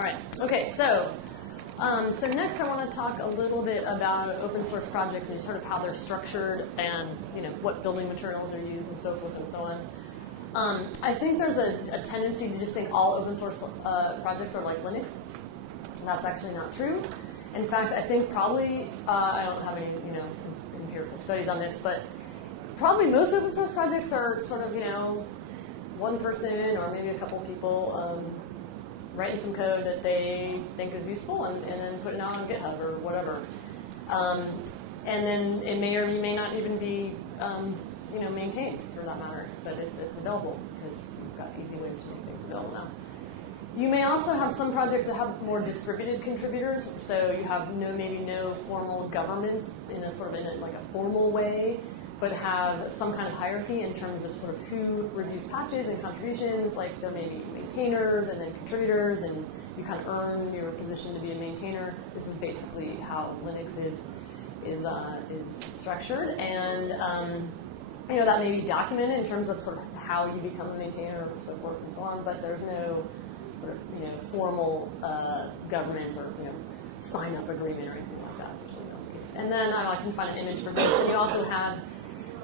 All right. Okay. So next I want to talk a little bit about open source projects and sort of how they're structured and what building materials are used and so forth and so on. I think there's a tendency to just think all open source projects are like Linux. That's actually not true. In fact, I think probably I don't have any some empirical studies on this, but probably most open source projects are sort of one person or maybe a couple people writing some code that they think is useful and then putting it out on GitHub or whatever. And then it may or may not even be maintained for that matter, but it's available because we've got easy ways to make things available now. You may also have some projects that have more distributed contributors, so you have maybe no formal governance in a formal way, but have some kind of hierarchy in terms of sort of who reviews patches and contributions. Like there may be maintainers and then contributors, and you kind of earn your position to be a maintainer. This is basically how Linux is structured, and that may be documented in terms of sort of how you become a maintainer or so forth and so on. But there's no formal governance or sign-up agreement or anything like that. It's usually not the case. And then I can find an image for this. And you also have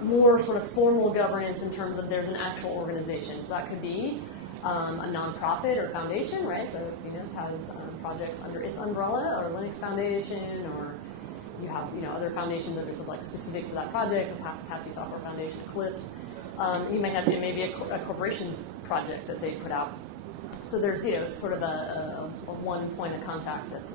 more sort of formal governance in terms of there's an actual organization. So that could be a nonprofit or foundation, right? So FINOS has projects under its umbrella, or Linux Foundation, or you have other foundations that are sort of like specific for that project, Apache Software Foundation, Eclipse. You may have maybe a corporation's project that they put out. So there's sort of a one point of contact that's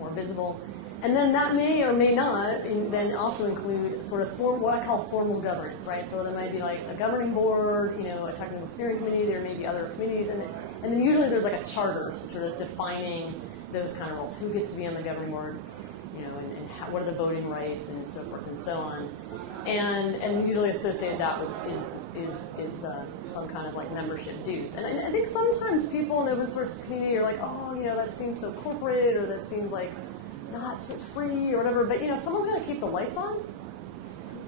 more visible. And then that may or may not then also include sort of what I call formal governance, right? So there might be like a governing board, a technical steering committee, there may be other committees, and then usually there's like a charter sort of defining those kind of roles. Who gets to be on the governing board, and what are the voting rights and so forth and so on. And usually associated that with is some kind of like membership dues. And I think sometimes people in the open source community are like, oh, that seems so corporate, or that seems like not so free or whatever, but someone's got to keep the lights on,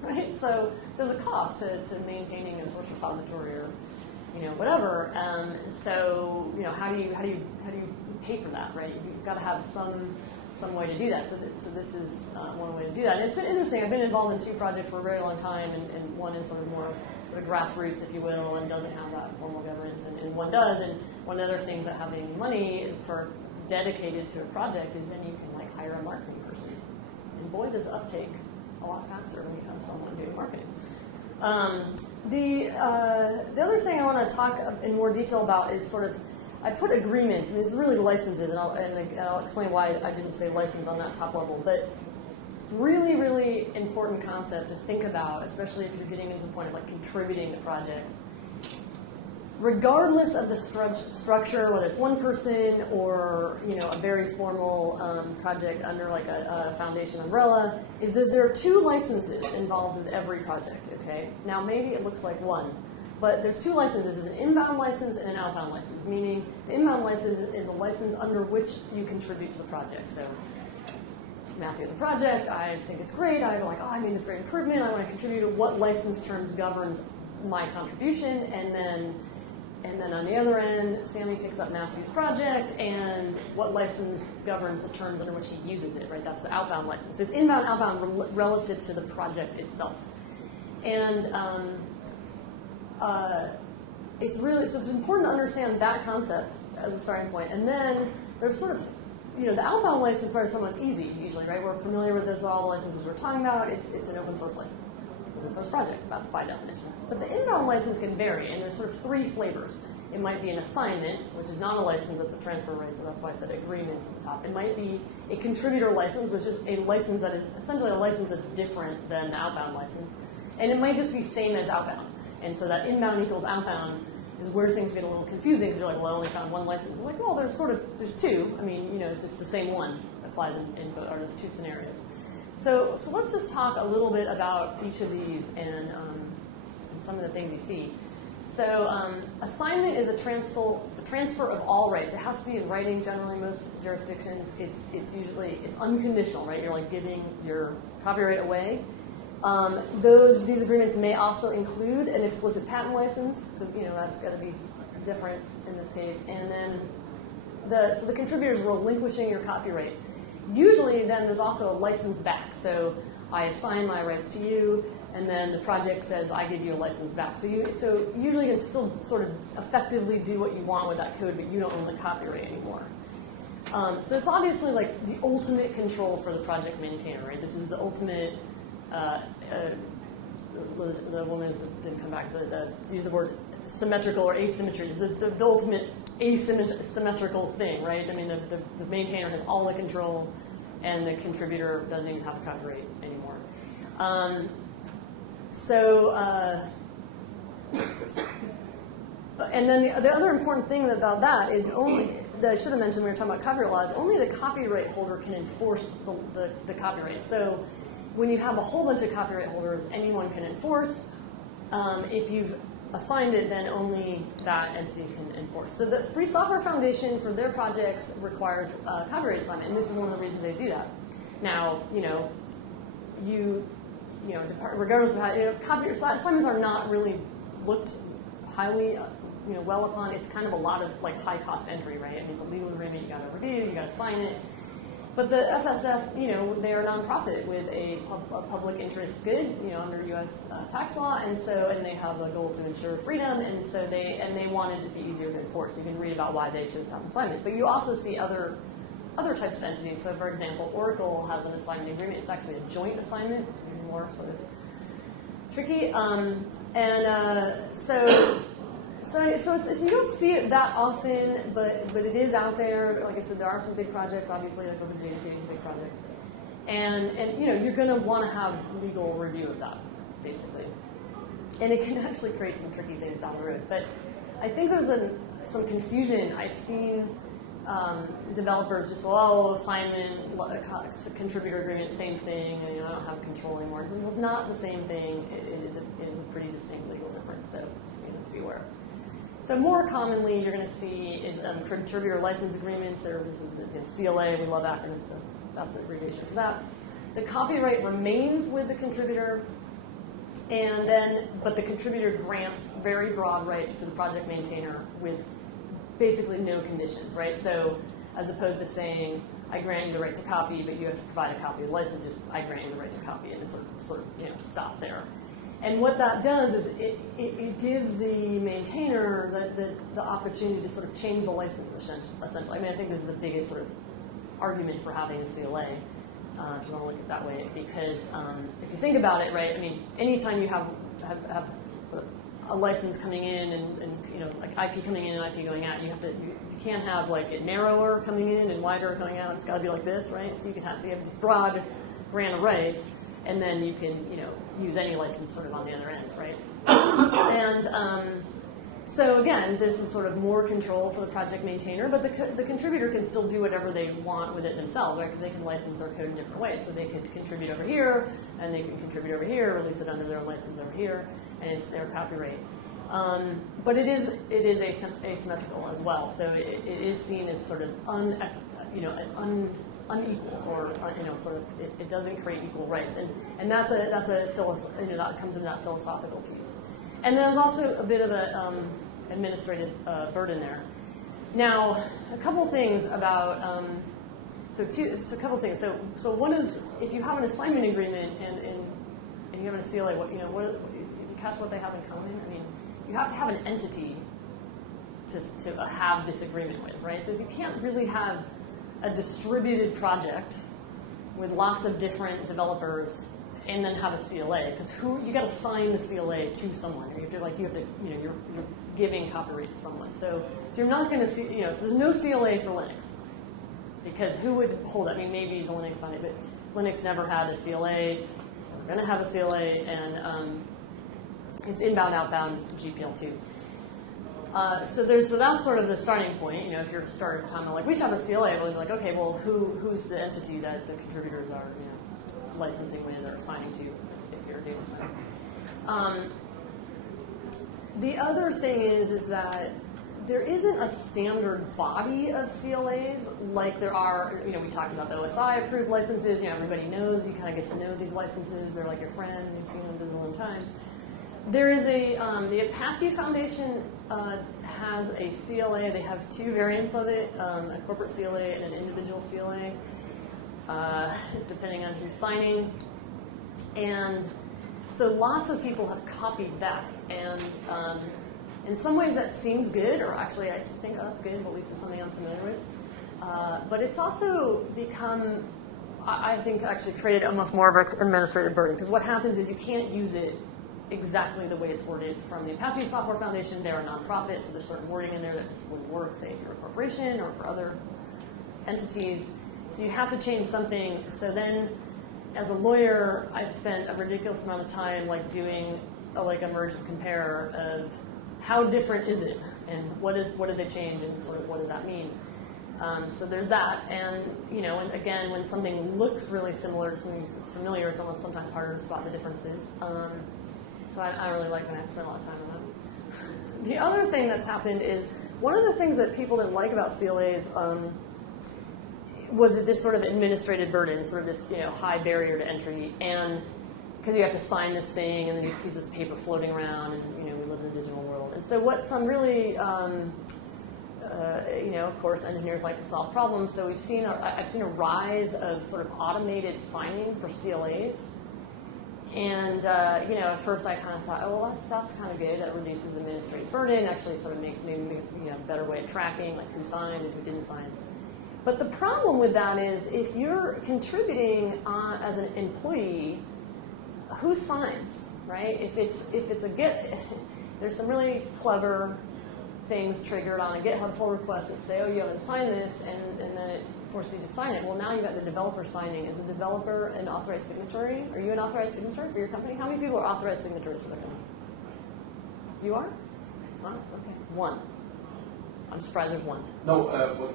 right? So there's a cost to maintaining a source repository or whatever. So how do you pay for that, right? You've got to have some way to do that. So this is one way to do that. And it's been interesting. I've been involved in two projects for a very long time, and one is sort of more sort of grassroots, if you will, and doesn't have that formal governance, and one does. And one of the other things that having money for dedicated to a project is then you can like hire a marketing person. And boy, does uptake a lot faster when you have someone doing marketing. The other thing I want to talk in more detail about is sort of, I put agreements. I mean, it's really licenses, and I'll explain why I didn't say license on that top level. But really, really important concept to think about, especially if you're getting into the point of like contributing to projects. Regardless of the structure, whether it's one person or a very formal project under like a foundation umbrella, is that there are two licenses involved with every project. Okay, now maybe it looks like one, but there's two licenses. There's an inbound license and an outbound license, meaning the inbound license is a license under which you contribute to the project. So Matthew has a project, I think it's great, I go like, oh, I made this great improvement, I want to contribute to what license terms governs my contribution, and then on the other end, Sammy picks up Matthew's project, and what license governs the terms under which he uses it, right? That's the outbound license. So it's inbound, outbound relative to the project itself. And it's important to understand that concept as a starting point. And then there's sort of, the outbound license part is somewhat easy usually, right? We're familiar with this, all the licenses we're talking about. It's an open source license, open source project, that's by definition. But the inbound license can vary, and there's sort of three flavors. It might be an assignment, which is not a license, that's a transfer right, so that's why I said agreements at the top. It might be a contributor license, which is a license that is essentially a license that's different than the outbound license. And it might just be same as outbound. And so that inbound equals outbound is where things get a little confusing, because you're like, well, I only found one license. We're like, well, there's two. I mean, it's just the same one applies in both, or there's two scenarios. So let's just talk a little bit about each of these and some of the things you see. So assignment is a transfer of all rights. It has to be in writing generally in most jurisdictions. It's unconditional, right? You're like giving your copyright away. These agreements may also include an explicit patent license, because that's got to be different in this case. And then so the contributor is relinquishing your copyright. Usually, then there's also a license back. So I assign my rights to you, and then the project says I give you a license back. So usually you can still sort of effectively do what you want with that code, but you don't own the copyright anymore. So it's obviously like the ultimate control for the project maintainer, right? This is the ultimate. The woman didn't come back, so to use the word symmetrical or asymmetry. This is the ultimate asymmetrical thing, right? I mean, the maintainer has all the control, and the contributor doesn't even have a copyright anymore. And then the other important thing about that is that I should have mentioned when we were talking about copyright laws, only the copyright holder can enforce the copyright. So when you have a whole bunch of copyright holders, anyone can enforce. If you've assigned it, then only that entity can enforce. So the Free Software Foundation, for their projects, requires copyright assignment, and this is one of the reasons they do that. Now, regardless of how, copyright assignments are not really looked highly, well upon. It's kind of a lot of like high cost entry, right? I mean, it's a legal agreement. You got to review, you got to sign it. But the FSF, they are a nonprofit with a public interest good, under U.S. Tax law, and they have a goal to ensure freedom, and so they wanted it to be easier to enforce. You can read about why they chose to have an assignment. But you also see other types of entities. So, for example, Oracle has an assignment agreement. It's actually a joint assignment, which is more sort of tricky. So you don't see it that often, but it is out there. Like I said, there are some big projects. Obviously, like OpenChain is a big project, and you're going to want to have legal review of that, basically. And it can actually create some tricky things down the road. But I think there's some confusion. I've seen developers just say, assignment, contributor agreement, same thing. I don't have control anymore. It's not the same thing. It is a pretty distinct legal difference. So just need to be aware. So more commonly, you're going to see is contributor license agreements. This is CLA. We love acronyms, so that's an abbreviation for that. The copyright remains with the contributor, but the contributor grants very broad rights to the project maintainer with basically no conditions, right? So as opposed to saying, I grant you the right to copy, but you have to provide a copy of the license, just I grant you the right to copy, and it's sort of stop there. And what that does is it gives the maintainer the opportunity to sort of change the license, essentially. I mean, I think this is the biggest sort of argument for having a CLA, if you want to look at it that way. Because if you think about it, right, I mean, anytime you have sort of a license coming in and like IP coming in and IP going out, you can't have like it narrower coming in and wider coming out. It's got to be like this, right? So you have this broad grant of rights, and then you can use any license sort of on the other end, right? And so again, this is sort of more control for the project maintainer, but the contributor can still do whatever they want with it themselves, right? Because they can license their code in different ways. So they could contribute over here, and they can contribute over here, release it under their own license over here, and it's their copyright. But it is asymmetrical as well. So it is seen as sort of unequal, or sort of it doesn't create equal rights, and that's a that comes in that philosophical piece. And there's also a bit of a administrative burden there. Now, a couple things about so a couple things. So one is if you have an assignment agreement and you have a CLA, what did you catch what they have in common? I mean, you have to have an entity to have this agreement with, right? So if you can't really have a distributed project with lots of different developers and then have a CLA, because you got to sign the CLA to someone. You're giving copyright to someone. So you're not going to see, so there's no CLA for Linux, because who would hold it? I mean, maybe the Linux found it, but Linux never had a CLA. So we're going to have a CLA, and it's inbound, outbound GPL2. So that's sort of the starting point. If you're starting time, like we should have a CLA, well, you're like, okay, well, who's the entity that the contributors are licensing with or assigning to, if you're doing something. The other thing is that there isn't a standard body of CLAs like there are. We talked about the OSI approved licenses. Everybody knows. You kind of get to know these licenses. They're like your friend. You've seen them a million times. There is a, the Apache Foundation has a CLA. They have two variants of it, a corporate CLA and an individual CLA, depending on who's signing. And so lots of people have copied that. And in some ways that seems good, or actually I just think, oh, that's good, at least it's something I'm familiar with. But it's also become, I think, actually created almost more of an administrative burden. Because what happens is you can't use it exactly the way it's worded from the Apache Software Foundation. They're a nonprofit, so there's certain wording in there that just wouldn't work, say, if you're a corporation or for other entities. So you have to change something. So then, as a lawyer, I've spent a ridiculous amount of time like doing a merge and compare of how different is it, and what did they change, and sort of what does that mean. So there's that, and and again, when something looks really similar to something that's familiar, it's almost sometimes harder to spot the differences. So I really like when I have to spend a lot of time on that. The other thing that's happened is, one of the things that people didn't like about CLAs was this sort of administrative burden, sort of this high barrier to entry, and because you have to sign this thing, and then you have pieces of paper floating around, and we live in the digital world. And so what some really, of course, engineers like to solve problems. So I've seen a rise of sort of automated signing for CLAs. And at first I kind of thought, oh, well, that's kind of good. That reduces administrative burden. Actually, sort of makes a better way of tracking, like who signed and who didn't sign. But the problem with that is, if you're contributing as an employee, who signs, right? If it's a Git, there's some really clever things triggered on a GitHub pull request that say, oh, you haven't signed this, and then it forces you to sign it. Well, now you've got the developer signing. Is a developer an authorized signatory? Are you an authorized signatory for your company? How many people are authorized signatories for their company? You are? Wow, okay. One. I'm surprised there's one. No,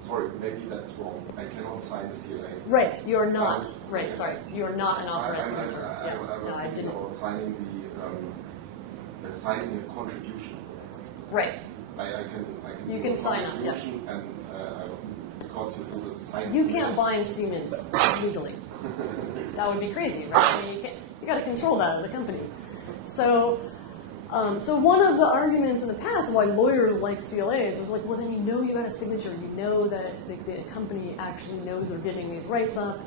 sorry, maybe that's wrong. I cannot sign the CLA. Right, you're not. Right, sorry. You're not an authorized signatory. I was thinking about signing signing a contribution. Right. I can you can sign up, yeah. And I was, because you do the sign. You can't bind Siemens legally. That would be crazy, right? I mean, you got to control that as a company. So, so one of the arguments in the past why lawyers like CLAs was like, well, then you got a signature. You know that the company actually knows they're giving these rights up.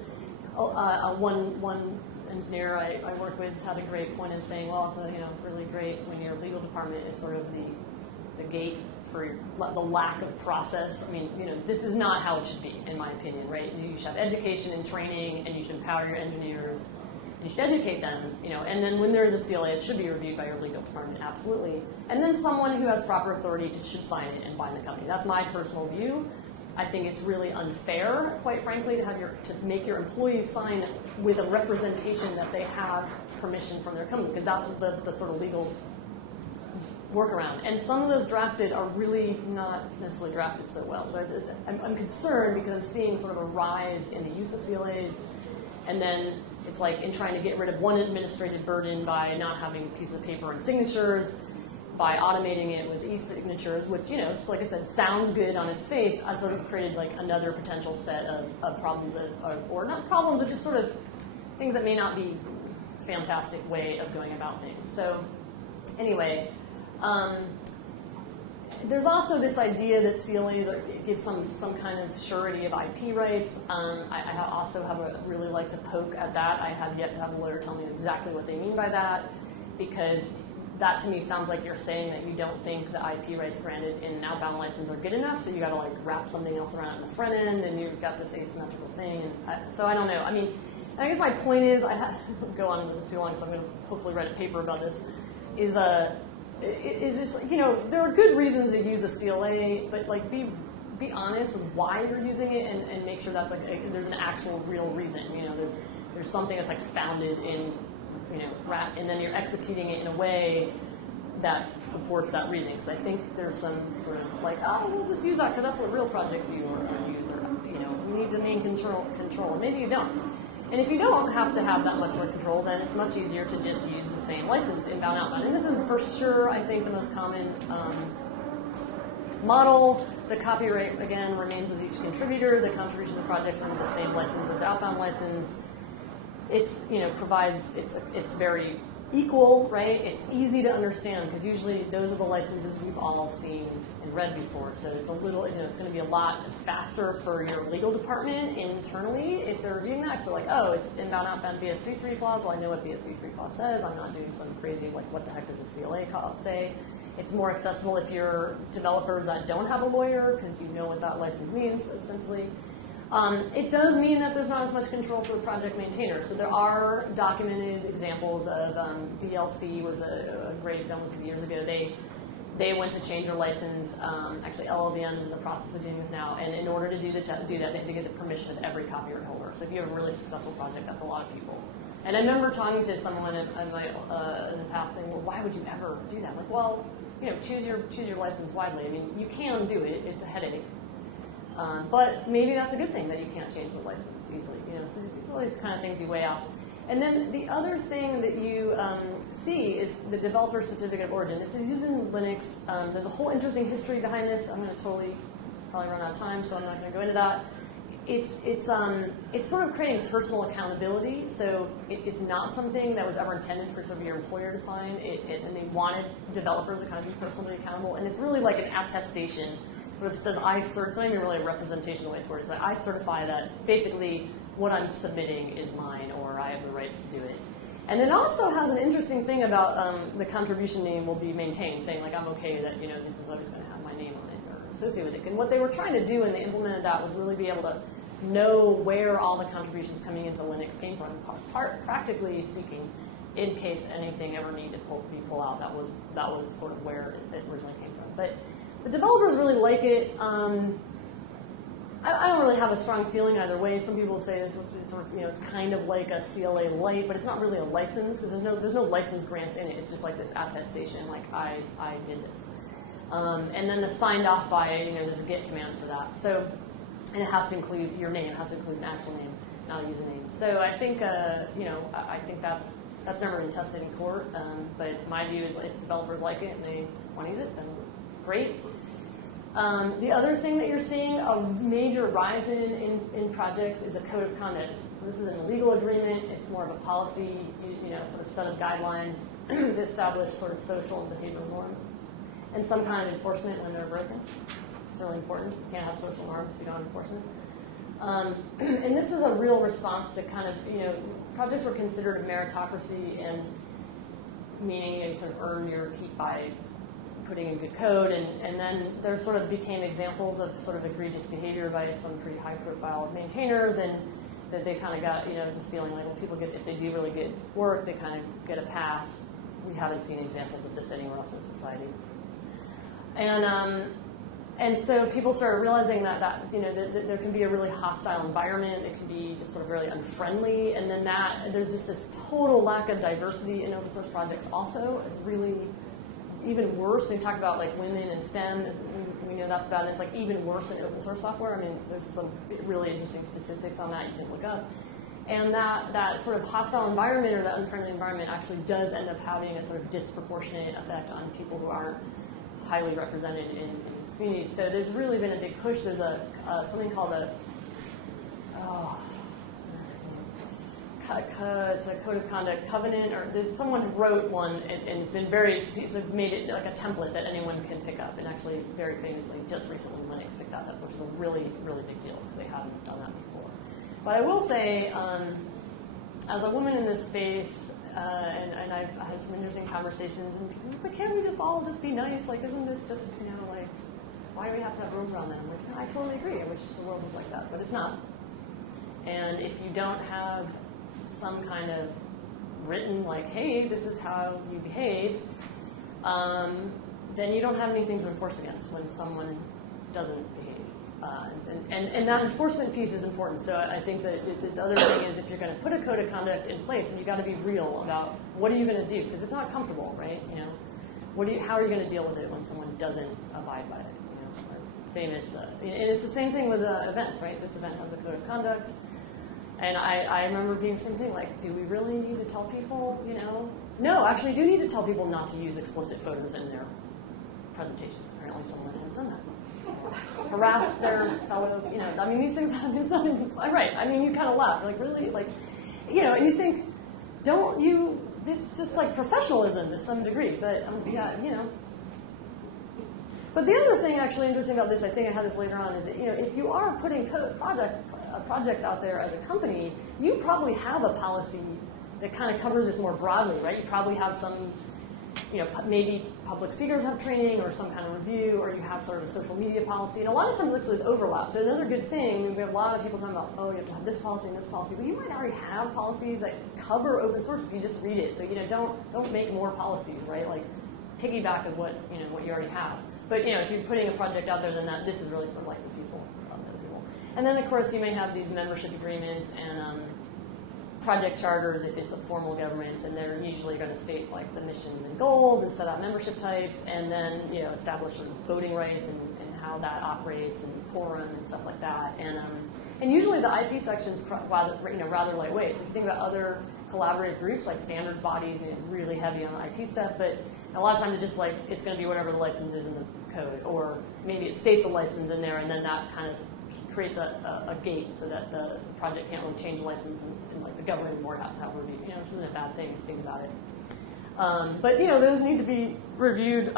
One engineer I work with had a great point in saying, well, it's really great when your legal department is sort of the gate for the lack of process. I mean, this is not how it should be, in my opinion, right? You should have education and training, and you should empower your engineers. You should educate them, and then when there is a CLA, it should be reviewed by your legal department, absolutely. And then someone who has proper authority just should sign it and bind the company. That's my personal view. I think it's really unfair, quite frankly, to make your employees sign with a representation that they have permission from their company, because that's the sort of legal workaround. And some of those drafted are really not necessarily drafted so well. So I'm concerned because I'm seeing sort of a rise in the use of CLAs, and then it's like in trying to get rid of one administrative burden by not having a piece of paper and signatures, by automating it with e-signatures, which, like I said, sounds good on its face. I sort of created like another potential set of problems, or not problems, but just sort of things that may not be a fantastic way of going about things. So anyway, there's also this idea that CLAs give some kind of surety of IP rights. I also really like to poke at that. I have yet to have a lawyer tell me exactly what they mean by that, because that to me sounds like you're saying that you don't think the IP rights granted in an outbound license are good enough, so you got to like wrap something else around it in the front end, and you've got this asymmetrical thing. So I don't know. I mean, I guess my point is, I'll go on with this too long, so I'm going to hopefully write a paper about this. Is this, there are good reasons to use a CLA, but like be honest with why you're using it, and make sure that's like there's an actual real reason. There's something that's like founded in, and then you're executing it in a way that supports that reason. Because I think there's some sort of like, oh, we'll just use that because that's what real projects use, or we need to maintain control, and maybe you don't. And if you don't have to have that much more control, then it's much easier to just use the same license, inbound, outbound. And this is for sure, I think, the most common model. The copyright, again, remains with each contributor. The contribution of the projects under the same license as the outbound license. It's, provides, it's very equal, right? It's easy to understand because usually those are the licenses we've all seen and read before. So it's a little, it's going to be a lot faster for your legal department internally if they're reviewing that. So like, oh, it's inbound, outbound BS33 clause. Well, I know what BS33 clause says. I'm not doing some crazy, like, what the heck does a CLA say? It's more accessible if you're developers that don't have a lawyer because you know what that license means, essentially. It does mean that there's not as much control for the project maintainer. So there are documented examples of DLC was a great example some years ago. They went to change their license. Actually, LLVM is in the process of doing this now. And in order to do that, they have to get the permission of every copyright holder. So if you have a really successful project, that's a lot of people. And I remember talking to someone in the past saying, well, why would you ever do that? Like, well, choose your license widely. I mean, you can do it. It's a headache. But maybe that's a good thing that you can't change the license easily. So these are these kind of things you weigh off. And then the other thing that you see is the developer certificate of origin. This is used in Linux. There's a whole interesting history behind this. I'm going to probably run out of time, so I'm not going to go into that. It's sort of creating personal accountability. So it's not something that was ever intended for sort of your employer to sign. And they wanted developers to kind of be personally accountable. And it's really like an attestation. Sort of says, it's not even really a representation of the way it's worded. It's like, I certify that basically what I'm submitting is mine, or I have the rights to do it. And it also has an interesting thing about the contribution name will be maintained, saying like, I'm okay that this is always going to have my name on it or associated with it. And what they were trying to do when they implemented that was really be able to know where all the contributions coming into Linux came from, practically speaking, in case anything ever needed to be pulled out. That was sort of where it originally came from. But the developers really like it. I don't really have a strong feeling either way. Some people say this is sort of, it's kind of like a CLA light, but it's not really a license because there's no license grants in it. It's just like this attestation, like I did this. And then the signed off by, there's a get command for that. So, and it has to include your name. It has to include an actual name, not a username. So I think, I think that's never been tested in court. But my view is if developers like it and they want to use it, then great. The other thing that you're seeing a major rise in projects is a code of conduct. So this is an legal agreement. It's more of a policy, sort of set of guidelines to establish sort of social and behavioral norms, and some kind of enforcement when they're broken. It's really important. You can't have social norms if you don't have enforcement. And this is a real response to kind of, projects were considered a meritocracy, and meaning you sort of earn your keep by putting in good code, and then there sort of became examples of sort of egregious behavior by some pretty high-profile maintainers, and that they kind of got, as a feeling like, well, people get, if they do really good work, they kind of get a pass. We haven't seen examples of this anywhere else in society. And so people started realizing that there can be a really hostile environment. It can be just sort of really unfriendly, and then there's just this total lack of diversity in open source projects. Also, is really even worse. When you talk about like women in STEM, we know that's bad. And it's like even worse in open source software. I mean, there's some really interesting statistics on that you can look up. And that sort of hostile environment or that unfriendly environment actually does end up having a sort of disproportionate effect on people who aren't highly represented in these communities. So there's really been a big push. There's something called it's a code of conduct covenant, or there's someone who wrote one, and it's been made it like a template that anyone can pick up, and actually very famously just recently Linux picked that up, which is a really, really big deal because they haven't done that before. But I will say, as a woman in this space, and I've had some interesting conversations, and people, but can't we just all just be nice? Like, isn't this just, like, why do we have to have rules around them? Like, I totally agree. I wish the world was like that, but it's not. And if you don't have some kind of written, like, hey, this is how you behave, then you don't have anything to enforce against when someone doesn't behave. And that enforcement piece is important. So I think that the other thing is if you're going to put a code of conduct in place, then you've got to be real about what are you going to do, because it's not comfortable, right? How are you going to deal with it when someone doesn't abide by it? Famous, and it's the same thing with events, right? This event has a code of conduct. And I remember being something like, do we really need to tell people, No, actually, you do need to tell people not to use explicit photos in their presentations. Apparently someone has done that. Harass their fellow, I mean, these things happen. It's not even, right. I mean, you kind of laugh. You're like, really? Like, and you think, don't you it's just like professionalism to some degree, but yeah, you know. But the other thing actually interesting about this, I think I have this later on, is that, you know, if you are putting projects out there as a company, you probably have a policy that kind of covers this more broadly, right? You probably have some, you know, maybe public speakers have training or some kind of review, or you have sort of a social media policy. And a lot of times there's overlap. So another good thing, we have a lot of people talking about, oh, you have to have this policy and this policy, but you might already have policies that cover open source if you just read it. So, you know, don't make more policies, right? Like piggyback of what, you know, what you already have. But, you know, if you're putting a project out there, then this is really for like the people, other people. And then, of course, you may have these membership agreements and project charters if it's a formal government, and they're usually going to state like the missions and goals and set out membership types, and then, you know, establish sort of voting rights and how that operates and quorum and stuff like that. And usually the IP section's rather lightweight. So if you think about other collaborative groups like standards bodies, you know, it's really heavy on IP stuff, but a lot of times it's just like it's going to be whatever the license is in the code, or maybe it states a license in there, and then that kind of creates a gate so that the project can't really change the license, and like the governing board has to have review, you know, which isn't a bad thing if you think about it. But, you know, those need to be reviewed.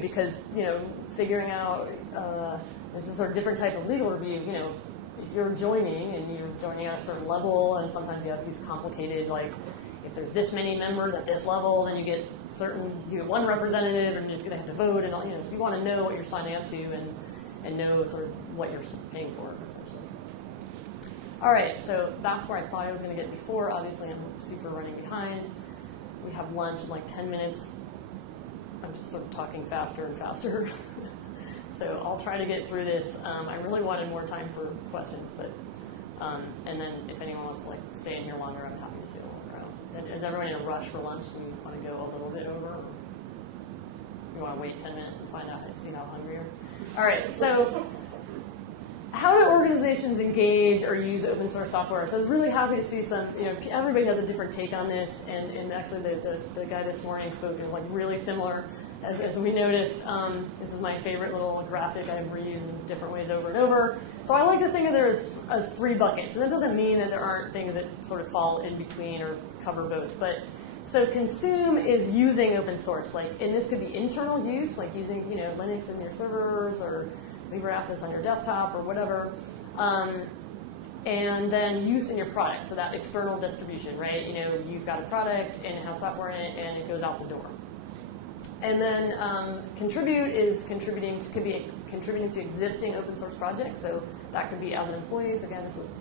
Because, you know, figuring out this is a sort of different type of legal review. You know, if you're joining and you're joining at a certain level, and sometimes you have these complicated, like, if there's this many members at this level, then you get one representative, and you're going to have to vote, and all, you know, so you want to know what you're signing up to and know sort of what you're paying for, essentially. All right, so that's where I thought I was going to get before. Obviously, I'm super running behind. We have lunch in like 10 minutes. I'm just sort of talking faster and faster. So I'll try to get through this. I really wanted more time for questions, but and then if anyone wants to like stay in here longer, I'm happy to stay longer. Is everyone in a rush for lunch? Do you want to go a little bit over? Or you want to wait 10 minutes and find out and see how hungry you are? All right, so how do organizations engage or use open source software? So I was really happy to see some, you know, everybody has a different take on this, and actually the guy this morning spoke, it was like really similar. As we noticed, this is my favorite little graphic I've reused in different ways over and over. So I like to think of there as three buckets, and that doesn't mean that there aren't things that sort of fall in between or cover both. But so consume is using open source, like, and this could be internal use, like using, you know, Linux in your servers or LibreOffice on your desktop or whatever, and then use in your product, so that external distribution, right? You know, you've got a product and it has software in it and it goes out the door. And then contribute is contributing to existing open source projects, so that could be as an employee. So again, this was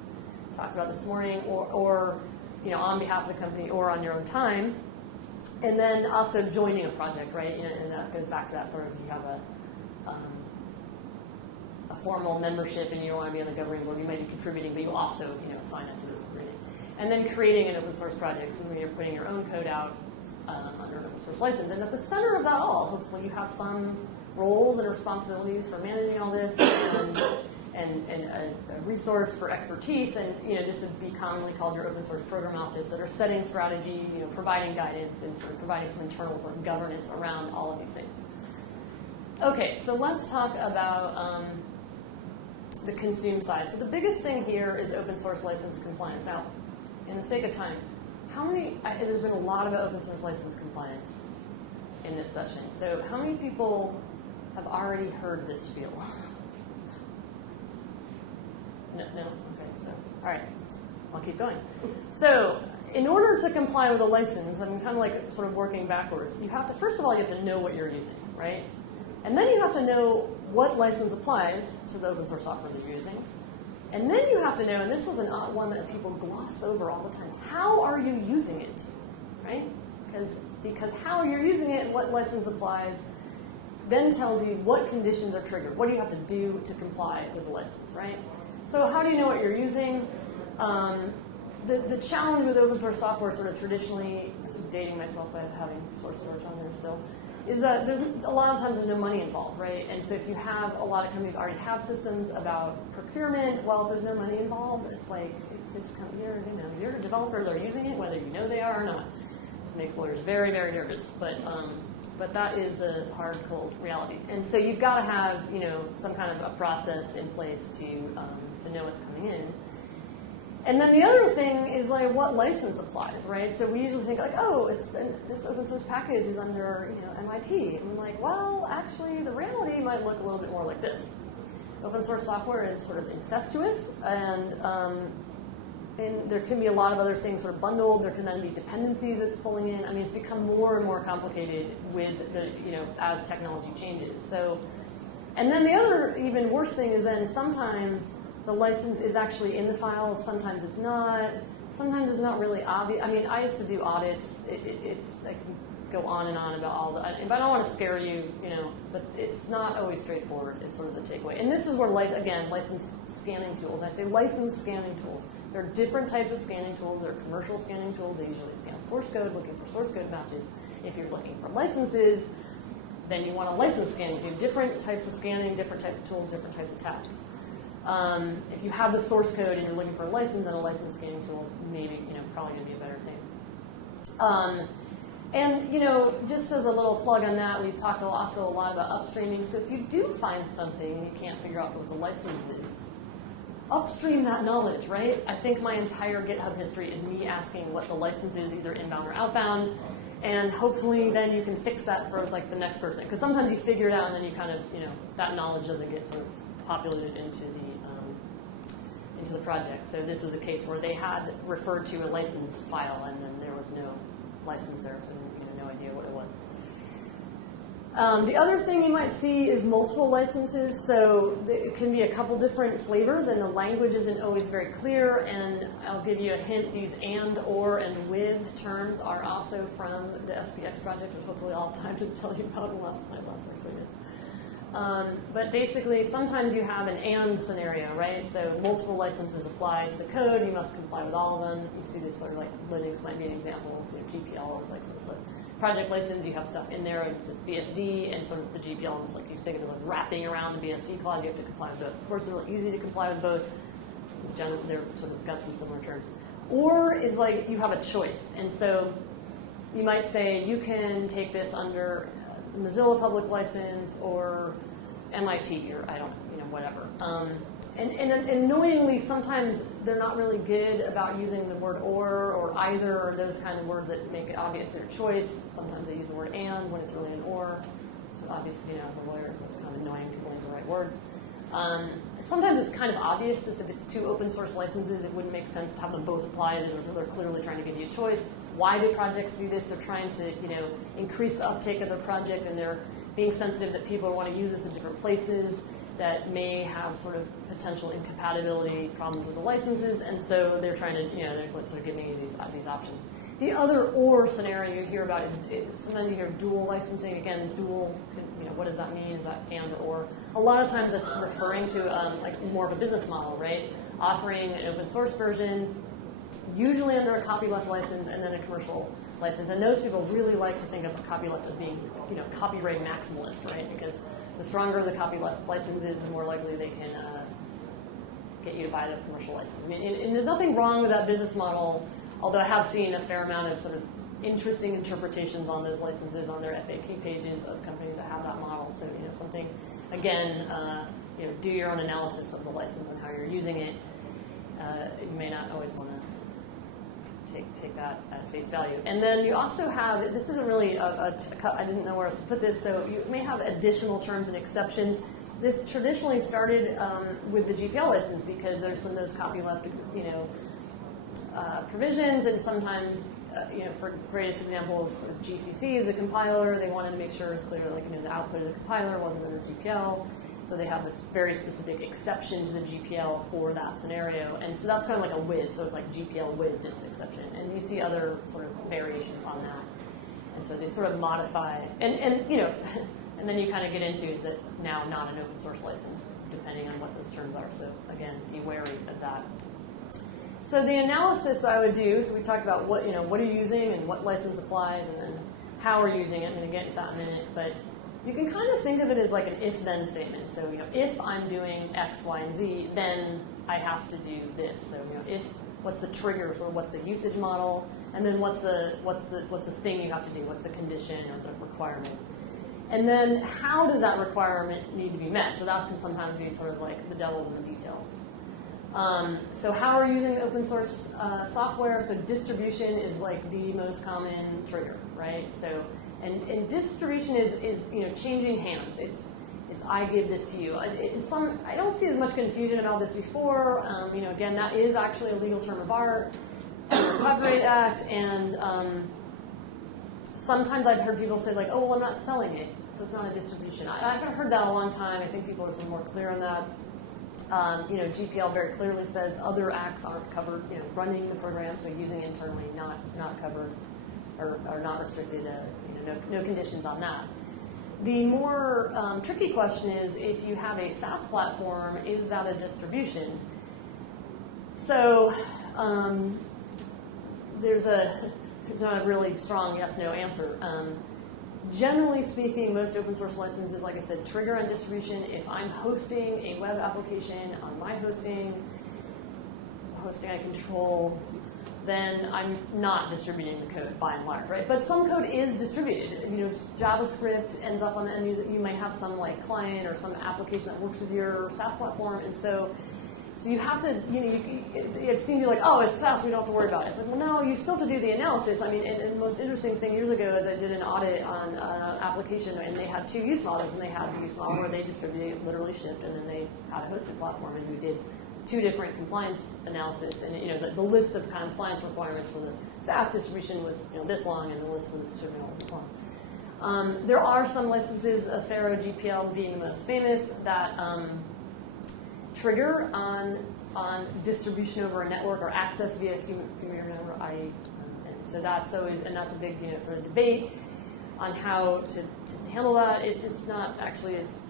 talked about this morning, or you know, on behalf of the company or on your own time. And then also joining a project, right? And that goes back to that sort of, you have a formal membership and you don't want to be on the governing board, you might be contributing, but you also, you know, sign up to this agreement. And then creating an open source project, so when you're putting your own code out under an open source license. And at the center of that all, hopefully you have some roles and responsibilities for managing all this, and a resource for expertise, and, you know, this would be commonly called your open source program office, that are setting strategy, you know, providing guidance, and sort of providing some internal sort of governance around all of these things. Okay, so let's talk about the consume side. So the biggest thing here is open source license compliance. Now, in the sake of time, there's been a lot about open source license compliance in this session. So how many people have already heard this spiel? No? Okay, so, all right, I'll keep going. So in order to comply with a license, I'm kind of like sort of working backwards, you have to, first of all, you have to know what you're using, right? And then you have to know what license applies to the open source software that you're using. And then you have to know, and this was one that people gloss over all the time, how are you using it, right? Because how you're using it and what license applies then tells you what conditions are triggered. What do you have to do to comply with the license, right? So how do you know what you're using? The challenge with open source software, sort of traditionally, I'm sort of dating myself by having source storage on there still, is that there's a lot of times there's no money involved, right? And so if you have a lot of companies already have systems about procurement, well, if there's no money involved, it's like it just kind of, your developers are using it, whether you know they are or not. This makes lawyers very, very nervous, but that is the hard, cold reality. And so you've got to have, you know, some kind of a process in place to know what's coming in. And then the other thing is like what license applies, right? So we usually think like, oh, this open source package is under MIT. And we're like, well, actually the reality might look a little bit more like this. Open source software is sort of incestuous, and there can be a lot of other things sort of bundled. There can then be dependencies it's pulling in. I mean, it's become more and more complicated with as technology changes. So, and then the other even worse thing is then sometimes the license is actually in the file, sometimes it's not. Sometimes it's not really obvious. I mean, I used to do audits. It's I can go on and on about all the. If I don't want to scare you, but it's not always straightforward. Is sort of the takeaway. And this is where license scanning tools. I say license scanning tools. There are different types of scanning tools. There are commercial scanning tools. They usually scan source code, looking for source code matches. If you're looking for licenses, then you want a license scanning tool. Different types of scanning, different types of tools, different types of tasks. If you have the source code and you're looking for a license, then a license scanning tool maybe probably going to be a better thing. And just as a little plug on that, we've talked also a lot about upstreaming. So if you do find something and you can't figure out what the license is, upstream that knowledge, right? I think my entire GitHub history is me asking what the license is, either inbound or outbound, and hopefully then you can fix that for like the next person. Because sometimes you figure it out and then you kind of, that knowledge doesn't get sort of populated into the project. So this was a case where they had referred to a license file and then there was no license there, so no idea what it was. The other thing you might see is multiple licenses. So it can be a couple different flavors, and the language isn't always very clear. And I'll give you a hint: these and, or, and with terms are also from the SPDX project, which hopefully I'll have time to tell you about in the last 3 minutes. But basically, sometimes you have an and scenario, right? So multiple licenses apply to the code. You must comply with all of them. You see this sort of like Linux might be an example. GPL is like sort of the project license. You have stuff in there, and it's BSD, and sort of the GPL is like you think of it like wrapping around the BSD clause. You have to comply with both. Of course, it's really easy to comply with both. They're sort of got some similar terms. Or is like you have a choice, and so you might say you can take this under Mozilla public license or MIT or I don't whatever. And annoyingly, sometimes they're not really good about using the word or either, or those kind of words that make it obvious their choice. Sometimes they use the word and when it's really an or. So obviously, as a lawyer, so it's kind of annoying people use the right words. Sometimes it's kind of obvious, as if it's 2 open source licenses, it wouldn't make sense to have them both applied. They're clearly trying to give you a choice. Why do projects do this? They're trying to increase the uptake of their project, and they're being sensitive that people want to use this in different places that may have sort of potential incompatibility problems with the licenses, and so they're trying to, they're sort of giving you these options. The other or scenario you hear about is sometimes you hear dual licensing. Again, dual, what does that mean? Is that and or? A lot of times it's referring to like more of a business model, right? Offering an open source version, usually under a copyleft license, and then a commercial license. And those people really like to think of a copyleft as being, copyright maximalist, right? Because the stronger the copyleft license is, the more likely they can get you to buy the commercial license. I mean, and there's nothing wrong with that business model, although I have seen a fair amount of sort of interesting interpretations on those licenses on their FAQ pages of companies that have that model. So, something, again, do your own analysis of the license and how you're using it. You may not always want to take that at face value. And then you also have, this isn't really I didn't know where else to put this, so you may have additional terms and exceptions. This traditionally started with the GPL license because there's some of those copyleft, provisions, and sometimes, for greatest examples, GCC is a compiler. They wanted to make sure it's clear, like, the output of the compiler wasn't under GPL. So they have this very specific exception to the GPL for that scenario. And so that's kind of like a with, so it's like GPL with this exception. And you see other sort of variations on that. And so they sort of modify, and and then you kind of get into, is it now not an open source license, depending on what those terms are. So again, be wary of that. So the analysis I would do, so we talked about what are you using and what license applies, and then how we're using it. I'm going to get into that in a minute, but you can kind of think of it as like an if-then statement. So, if I'm doing X, Y, and Z, then I have to do this. So, what's the trigger, or what's the usage model, and then what's the thing you have to do, what's the condition or the requirement. And then how does that requirement need to be met? So that can sometimes be sort of like the devil's in the details. So how are you using open source software? So distribution is like the most common trigger, right? So and distribution is changing hands. It's I give this to you. I don't see as much confusion about this before. Again, that is actually a legal term of art, the Copyright Act, and sometimes I've heard people say like, oh, well, I'm not selling it, so it's not a distribution. I haven't heard that in a long time. I think people are more clear on that. GPL very clearly says other acts aren't covered. Running the program, so using internally, not covered, or not restricted. No conditions on that. The more tricky question is if you have a SaaS platform, is that a distribution? So there's not a really strong yes/no answer. Generally speaking, most open source licenses, like I said, trigger on distribution. If I'm hosting a web application on my hosting I control, then I'm not distributing the code by and large, right? But some code is distributed. JavaScript ends up on the end user. You might have some like client or some application that works with your SaaS platform, and so you have to, I've seen you like, oh, it's SaaS, we don't have to worry about it. It's like, well, no, you still have to do the analysis. I mean, and the most interesting thing years ago is I did an audit on an application, and they had 2 use models, and they had the use model where they distributed, literally shipped, and then they had a hosted platform, and we did 2 different compliance analysis, and the list of compliance requirements for the SaaS distribution was this long, and the list for the distribution was this long. There are some licenses, Pharaoh GPL being the most famous, that trigger on distribution over a network or access via computer network. So that's always, and that's a big sort of debate on how to handle that. It's not actually as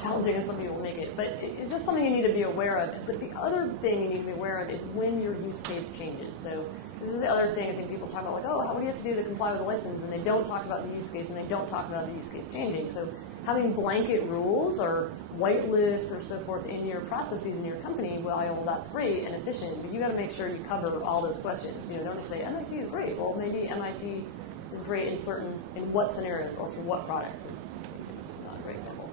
challenging as some people make it, but it's just something you need to be aware of. But the other thing you need to be aware of is when your use case changes. So this is the other thing I think people talk about, like, oh, what do you have to do to comply with the license? And they don't talk about the use case, and they don't talk about the use case changing. So having blanket rules or whitelists or so forth in your processes in your company, well, that's great and efficient, but you got to make sure you cover all those questions. Don't just say MIT is great. Well, maybe MIT is great in what scenario or for what products. Not a great example.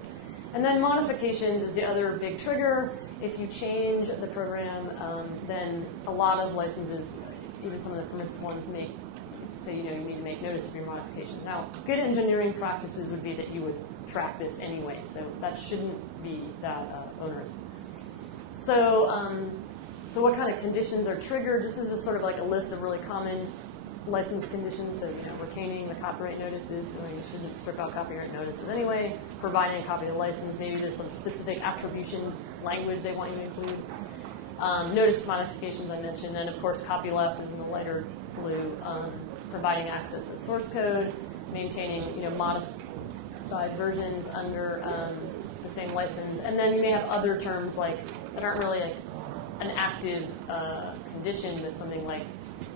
And then modifications is the other big trigger. If you change the program, then a lot of licenses, even some of the permissive ones, say you need to make notice of your modifications. Now, good engineering practices would be that you would track this anyway, so that shouldn't be that onerous. So, so what kind of conditions are triggered? This is just sort of like a list of really common license conditions. So, retaining the copyright notices. You shouldn't strip out copyright notices anyway. Providing a copy of the license. Maybe there's some specific attribution language they want you to include. Notice modifications I mentioned, and of course, copyleft is in the lighter blue. Providing access to source code, maintaining modified versions under the same license, and then you may have other terms that aren't really like an active condition, but something like